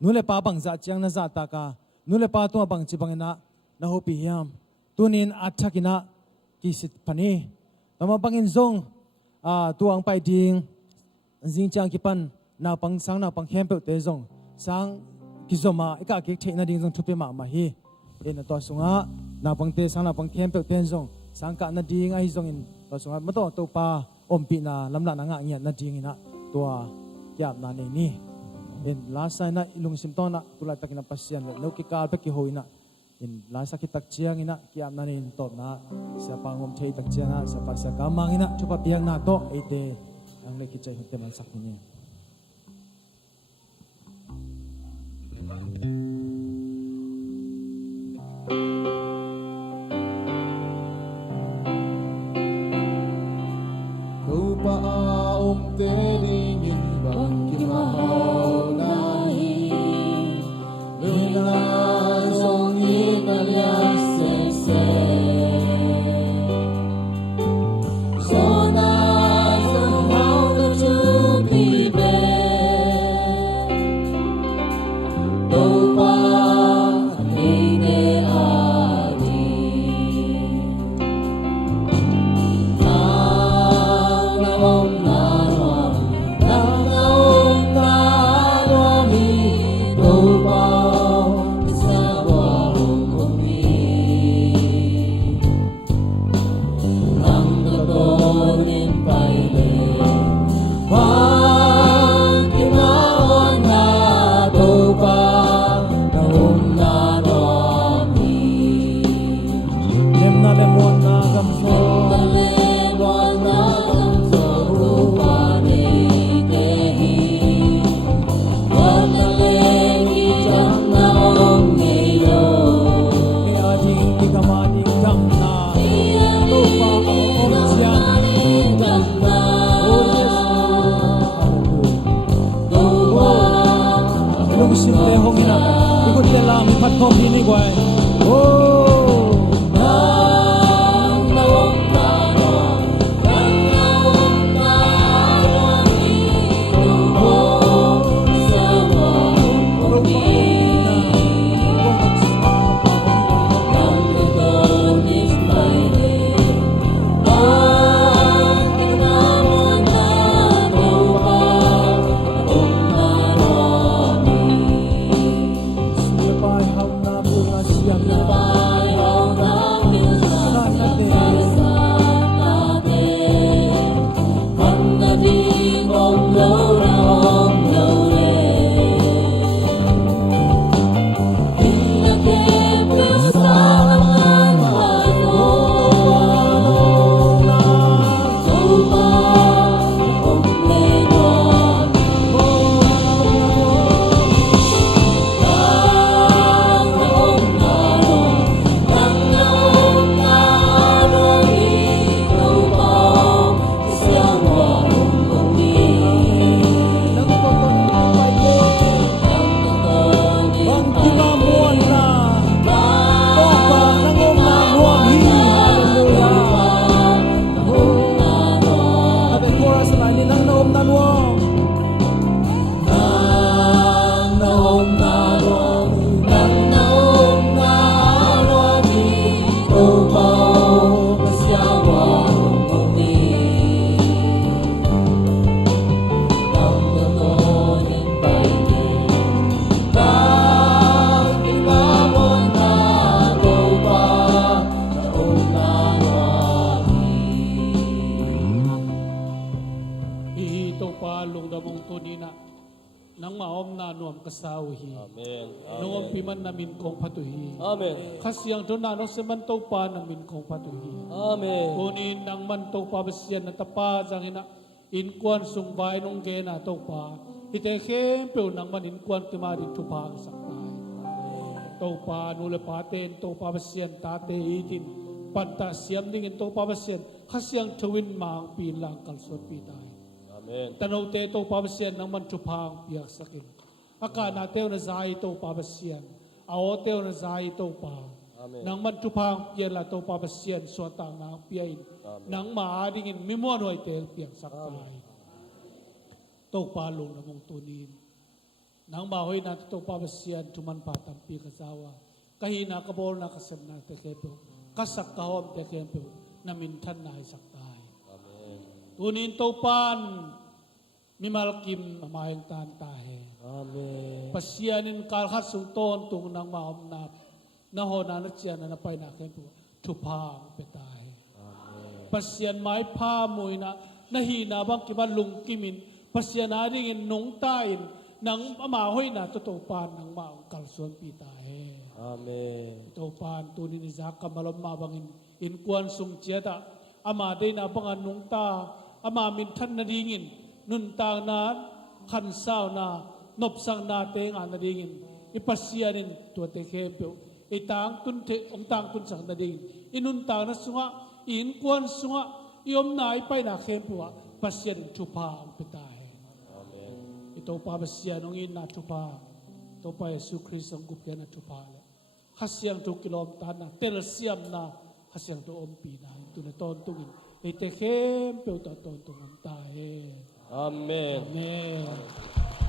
นู้นเลยป้าบังจัดจังนะจัดตากานู้นเลยป้าตัวบังจีบังนะนะโฮปิยามตัวนี้อัดชักินะกิสิทพันีต่อมาบังอินซงตัวอังไปดิงจิงจังกิปันนาปังสังนาปังเข้มเปิดเตซงสังกิจมาอีกากิเทนาดิงซงทุบไปมาฮีตัวสงะนาปังเตสังนาปังเข้มเปิดเตซงสังกะนาดิงไอซงอินตัวสงะมาตัวป้าอมปีนาลำละนางเงียนาดิงอินะตัวยับนาเนนี่เห็นลาสายนะลุงสิมต้อนนะตุลาตะกินปัสยันเลยนกิกาตะกิโหยนะเห็นลาสักตักเชียงอินะกิยับนาเนนตบนะเสียปังอมเทตักเชียงนะเสียปัสกามังอินะชุบเปียงนาโตเอเดอังเลกิใจหุ่นเตมันสักนี่Teringin bangki mahal nahi Luna zongi kalian sese Zona zonghao tu chupi be Topa hine adi na om naพัดคอพีนี่กว่าโอ้Bye. นี้นะนังมาอมนานวมกษาวฮี Amen. นวมพิมันนามินกงพัตุฮี Amen. ข้าเสียงทุนนานกเสมันโตปานามินกงพัตุฮี Amen. โอนี้นังมันโตปาเบเสียนนัตปาจังหินะอินกวนสุงไวนงเกนะโตปาอิเตเข้มเปียวนังมันอินกวนติมาดิทุพางสักตายโตปานูเลปาเตนโตปาเบเสียนตาเตอีตินปัตตาเสียมดิ่งโตปาเบเสียนข้าเสียงทวินมังปีนลางกัลสวดปีตาย Amen. ตนเอาเตโตปาเบเสียนนังมันทุพางเปียกสักินอากาศนาเตวนาใจโตปาเบเสียนเอาเตวนาใจโตปา Amen. นังมันทุพางเปียละโตปาเบเสียนสวดต่างนางเปียอินนังมาดิ่งมิมัวหน่วยเตลเปียกสักตายโตปาลงนะมงตัวนี้นังมาหอยนาโตปาเบเสียนทุมันปาตัมปีกษาวะkahina kabol na kasem na tekepo kasak kahom tekepo na mintan na isak tay Amen. tunin topan mimalkim amayang tan tahe Amen. pasyanin kalhat sungton tung nang maom na hona na siya na napay na kepo tupang petahe pasyan may pa moy na nahina bang kibalung kimin pasyan na ringin nong tayin nang amahoy na tutupan ng maong kalson pitahe Amen. tutupan tunin izak kamalom mabangin inkuan sung tiyata ama day na bangan nung ta ama mintan na dingin nun ta na kansaw na nopsang nate nga na dingin ipasyanin tuwate kempo itang tunte ong tang tunsang na dingin inuntang na sunga inkuan sunga iom na ipay na kempo pasyanin tupa ang pitahe ito pa basya nung ina tupa ito pa Yesu Kristo ang gupya na tupa hasyang tu kilom tana telsiam na hasyang tu ompi na ito na tontungin ite kem pe uta tontungin tahe Amen. amen